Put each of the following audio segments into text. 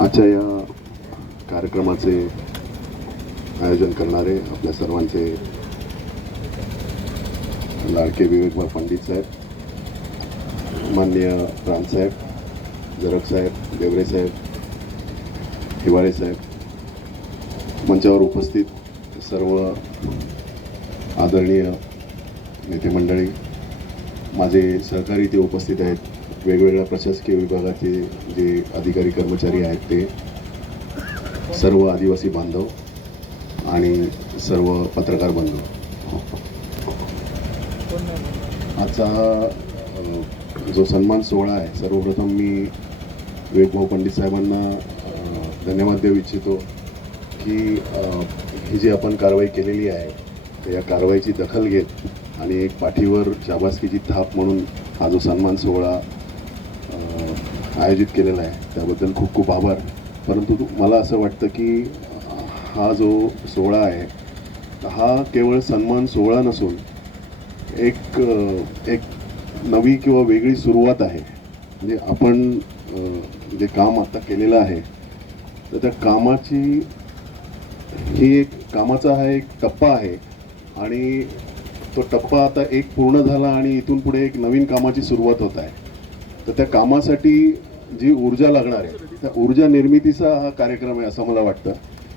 आजच्या या कार्यक्रमाचे आयोजन करणारे आपल्या सर्वांचे लाडके विवेकभाऊ पंडित साहेब माननीय रामसाहेब जरक साहेब देवरे साहेब हिवाळे साहेब मंचावर उपस्थित सर्व आदरणीय नेते मंडळी माझे सहकारी ते उपस्थित आहेत. वेगवेगळ्या प्रशासकीय विभागाचे जे अधिकारी कर्मचारी आहेत ते सर्व आदिवासी बांधव आणि सर्व पत्रकार बांधव आजचा हा जो सन्मान सोहळा आहे सर्वप्रथम मी वेगभाऊ पंडित साहेबांना धन्यवाद देऊ इच्छितो की ही जी आपण कारवाई केलेली आहे तर या कारवाईची दखल घेत आणि एक पाठीवर शाबासकीची थाप म्हणून हा जो सन्मान सोहळा आयोजित केलेला आहे. त्याबद्दल खूप खूप आभार. परंतु मला असं वाटतं की हा जो सोहळा आहे हा केवळ सन्मान सोहळा नसून एक एक नवी किंवा वेगळी सुरुवात आहे. म्हणजे आपण जे काम आता केलेलं आहे तर त्या कामाची ही एक कामाचा हा एक टप्पा आहे. आणि तो टप्पा आता एक पूर्ण झाला आणि इथून पुढे एक नवीन कामाची सुरुवात होत आहे. तर त्या कामासाठी जी ऊर्जा लागणार आहे त्या ऊर्जा निर्मितीचा हा कार्यक्रम आहे असं मला वाटतं.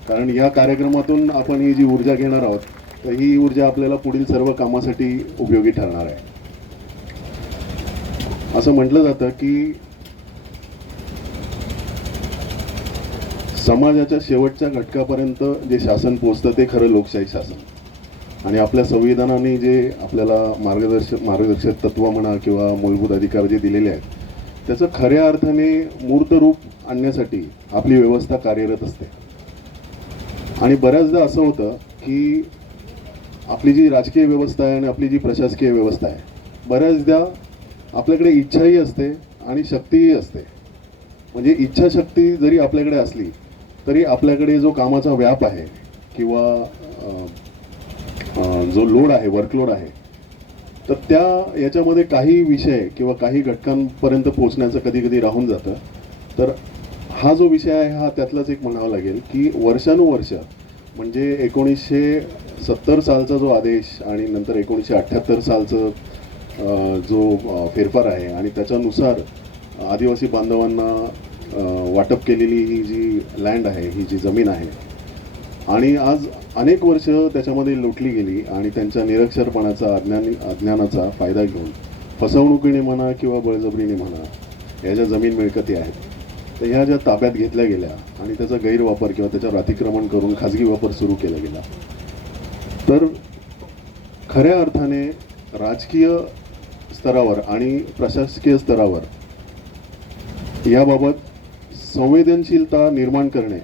कारण या कार्यक्रमातून आपण ही जी ऊर्जा घेणार आहोत तर ही ऊर्जा आपल्याला पुढील सर्व कामासाठी उपयोगी ठरणार आहे. असं म्हटलं जातं की समाजाच्या शेवटच्या घटकापर्यंत जे शासन पोचतं ते खरं लोकशाही शासन. आणि आपल्या संविधानाने जे आपल्याला मार्गदर्शक मार्गदर्शक तत्व म्हणा किंवा मूलभूत अधिकार जे दिलेले आहेत त्याचं खऱ्या अर्थाने मूर्त रूप आणण्यासाठी आपली व्यवस्था कार्यरत असते. आणि बऱ्याचदा असं होतं की आपली जी राजकीय व्यवस्था आहे आणि आपली जी प्रशासकीय व्यवस्था आहे बऱ्याचदा आपल्याकडे इच्छाही असते आणि शक्तीही असते. म्हणजे इच्छाशक्ती जरी आपल्याकडे असली तरी आपल्याकडे जो कामाचा व्याप आहे किंवा जो लोड आहे वर्कलोड आहे तर त्या याच्यामध्ये काही विषय किंवा काही घटकांपर्यंत पोहोचण्याचं कधी कधी राहून जातं. तर हा जो विषय आहे हा त्यातलाच एक म्हणावा लागेल की वर्षानुवर्ष म्हणजे एकोणीसशे सत्तर सालचा जो आदेश आणि नंतर एकोणीसशे अठ्ठ्याहत्तर सालचं जो फेरफार आहे आणि त्याच्यानुसार आदिवासी बांधवांना वाटप केलेली ही जी लँड आहे ही जी जमीन आहे आणि आज अनेक वर्ष त्याच्यामध्ये लुटली गेली आणि त्यांच्या निरक्षरपणाचा अज्ञान अज्ञानाचा फायदा घेऊन फसवणुकीने म्हणा किंवा बळजबरीने म्हणा या ज्या जमीन मिळकती आहेत तर ह्या ज्या ताब्यात घेतल्या गेल्या आणि त्याचा गैरवापर किंवा त्याच्यावर अतिक्रमण करून खाजगी वापर सुरू केला गेला. तर खऱ्या अर्थाने राजकीय स्तरावर आणि प्रशासकीय स्तरावर याबाबत संवेदनशीलता निर्माण करणे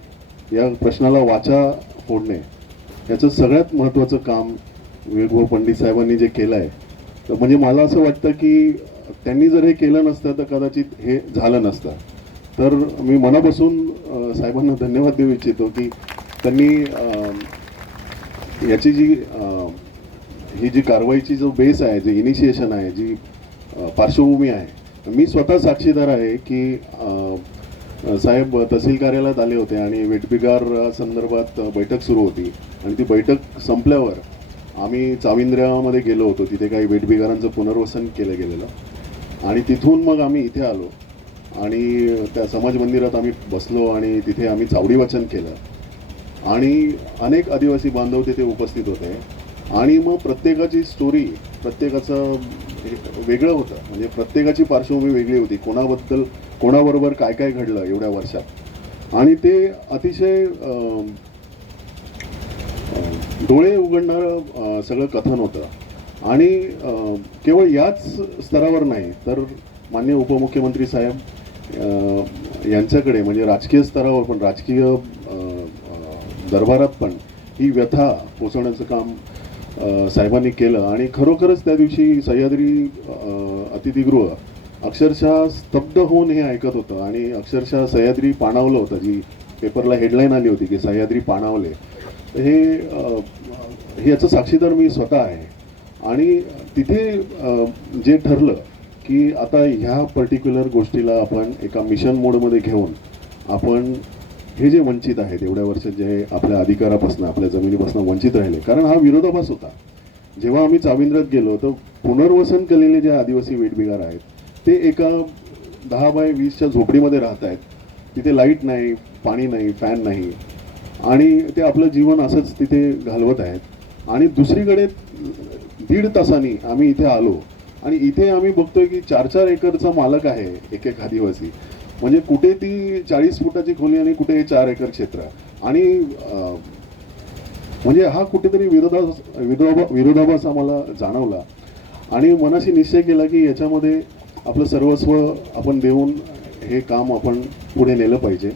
या प्रश्नाला वाचा फोडणे. याचं सगळ्यात महत्त्वाचं काम वेगभाऊ पंडित साहेबांनी जे केलं आहे. तर म्हणजे मला असं वाटतं की त्यांनी जर हे केलं नसतं तर कदाचित हे झालं नसतं. तर मी मनापासून साहेबांना धन्यवाद देऊ इच्छितो की त्यांनी याची जी ही जी कारवाईची जो बेस आहे जे इनिशिएशन आहे जी पार्श्वभूमी आहे मी स्वतः साक्षीदार आहे की साहेब तहसील कार्यालयात आले होते आणि वेठबिगार संदर्भात बैठक सुरू होती. आणि ती बैठक संपल्यावर आम्ही चाविंद्र्यामध्ये गेलो होतो. तिथे काही वेठबिगारांचं पुनर्वसन केलं गेलेलं. आणि तिथून मग आम्ही इथे आलो. आणि त्या समाज मंदिरात आम्ही बसलो आणि तिथे आम्ही चावडी वाचन केलं. आणि अनेक आदिवासी बांधव तिथे उपस्थित होते. आणि मग प्रत्येकाची स्टोरी प्रत्येकाचं वेगळं होतं. म्हणजे प्रत्येकाची पार्श्वभूमी वेगळी होती. कोणाबद्दल कोणाबरोबर काय काय घडलं एवढ्या वर्षात? आणि ते अतिशय डोळे उघडणारं सगळं कथन होतं. आणि केवळ याच स्तरावर नाही तर मान्य उपमुख्यमंत्री साहेब यांच्याकडे म्हणजे राजकीय स्तरावर पण राजकीय दरबारात पण ही व्यथा पोचवण्याचं काम साहेबांनी केलं. आणि खरोखरच त्या दिवशी सह्याद्री अतिथिगृह अतिथीगृह अक्षरशः स्तब्ध होऊन हे ऐकत होतं. आणि अक्षरशः सह्याद्री पाणावलं होतं. जी पेपरला हेडलाईन आली होती की सह्याद्री पाणावले. हे हे याचं साक्षीदार मी स्वतः आहे. आणि तिथे जे ठरलं की आता ह्या पर्टिक्युलर गोष्टीला आपण एका मिशन मोडमध्ये घेऊन आपण हे जे वंचित आहेत एवढ्या वर्षात जे आपल्या अधिकारापासून आपल्या जमिनीपासून वंचित राहिले कारण हा विरोधाभास होता. जेव्हा आम्ही चाविंद्रात गेलो तर पुनर्वसन केलेले जे आदिवासी वेटबिगार आहेत ते एका दहा बाय वीसच्या झोपडीमध्ये राहत आहेत. तिथे लाइट नाही पाणी नाही फॅन नाही. आणि ते आपलं जीवन असंच तिथे घालवत आहेत. आणि दुसरीकडे दीड तासांनी आम्ही इथे आलो. आणि इथे आम्ही बघतोय की चार चार एकरचा मालक आहे एक एक आदिवासी. म्हणजे कुठे ती चाळीस फुटाची खोली आणि कुठे हे चार एकर क्षेत्र आणि म्हणजे हा कुठेतरी विरोधाभास विरोधा विरोधाभास आम्हाला जाणवला. आणि मनाशी निश्चय केला की याच्यामध्ये आपलं सर्वस्व आपण देऊन हे काम आपण पुढे नेलं पाहिजे.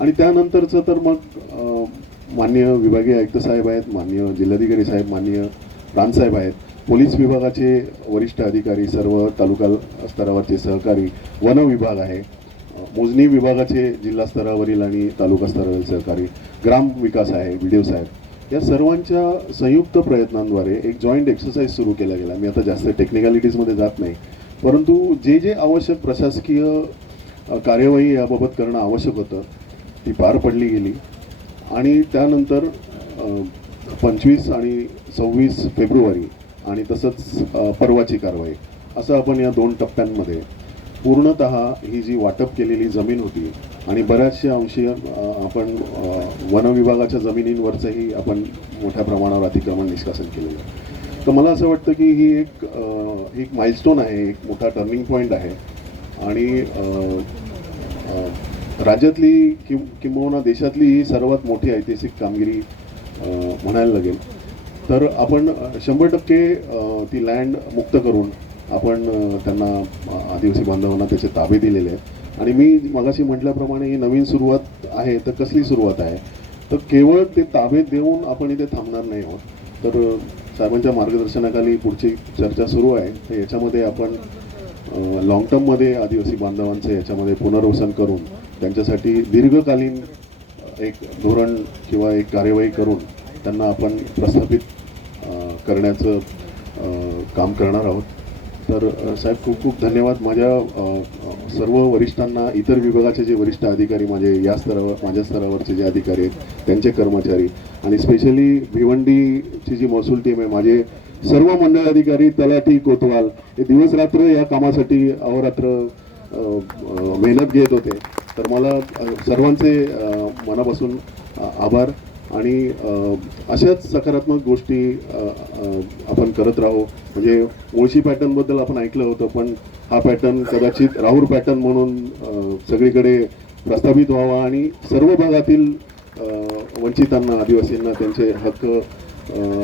आणि त्यानंतरचं तर मग मान्य विभागीय आयुक्त साहेब आहेत मान्य जिल्हाधिकारी साहेब मान्य रानसाहेब आहेत पोलीस विभागाचे वरिष्ठ अधिकारी सर्व तालुका स्तरावरचे सहकारी वन विभाग आहे. मोजणी विभागाचे जिल्हा स्तरावरील आणि तालुका स्तरावरील सहकारी ग्राम विकास आहे ओ साहेब या सर्वांच्या संयुक्त प्रयत्नांद्वारे एक जॉईंट एक्सरसाइज सुरू केला गेला. मी आता जास्त टेक्निकॅलिटीजमध्ये जात नाही. परंतु जे जे आवश्यक प्रशासकीय कार्यवाही याबाबत करणं आवश्यक होतं ती पार पडली गेली. आणि त्यानंतर पंचवीस आणि सव्वीस फेब्रुवारी आणि तसंच परवाची कारवाई. असं आपण या दोन टप्प्यांमध्ये पूर्णत ही जी वाटप केलेली जमीन होती आणि बऱ्याचशा अंशी आपण वनविभागाच्या जमिनींवरचंही आपण मोठ्या प्रमाणावर अतिक्रमण निष्कासन केलेलं आहे. तर मला असं वाटतं की ही एक ही एक माइलस्टोन आहे एक मोठा टर्निंग पॉईंट आहे. आणि राज्यातली किं किंबहुना देशातली ही सर्वात मोठी ऐतिहासिक कामगिरी म्हणायला लागेल. तर आपण शंभर टक्के ती लँड मुक्त करून आपण त्यांना आदिवासी बांधवांना त्याचे ताबे दिलेले आहेत. आणि मी मगाशी म्हटल्याप्रमाणे ही नवीन सुरुवात आहे तर कसली सुरुवात आहे? तर केवळ ते ताबे देऊन आपण इथे थांबणार नाही आहोत. तर साहेबांच्या मार्गदर्शनाखाली पुढची चर्चा सुरू आहे. तर याच्यामध्ये आपण लॉंग टर्ममध्ये आदिवासी बांधवांचं याच्यामध्ये पुनर्वसन करून त्यांच्यासाठी दीर्घकालीन एक धोरण किंवा एक कार्यवाही करून त्यांना आपण प्रस्थापित करण्याचं काम करणार आहोत. तर साहेब खूप खूप धन्यवाद. माझ्या सर्व वरिष्ठांना इतर विभागाचे जे वरिष्ठ अधिकारी माझे या स्तरावर माझ्या स्तरावरचे जे अधिकारी आहेत त्यांचे कर्मचारी आणि स्पेशली भिवंडीची जी महसूल टीम आहे माझे सर्व मंडळ अधिकारी तलाठी कोतवाल हे दिवस रात्र या कामासाठी अहोरात्र मेहनत घेत होते. तर मला सर्वांचे मनापासून आभार. आणि अशाच सकारात्मक गोष्टी आपण करत राहू. म्हणजे मुळशी पॅटर्नबद्दल आपण ऐकलं होतं पण हा पॅटर्न कदाचित राहुल पॅटर्न म्हणून सगळीकडे प्रस्थापित व्हावा आणि सर्व भागातील वंचितांना आदिवासींना त्यांचे हक्क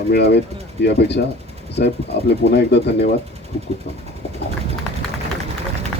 मिळावेत यापेक्षा. साहेब आपले पुन्हा एकदा धन्यवाद. खूप खूप धन्यवाद.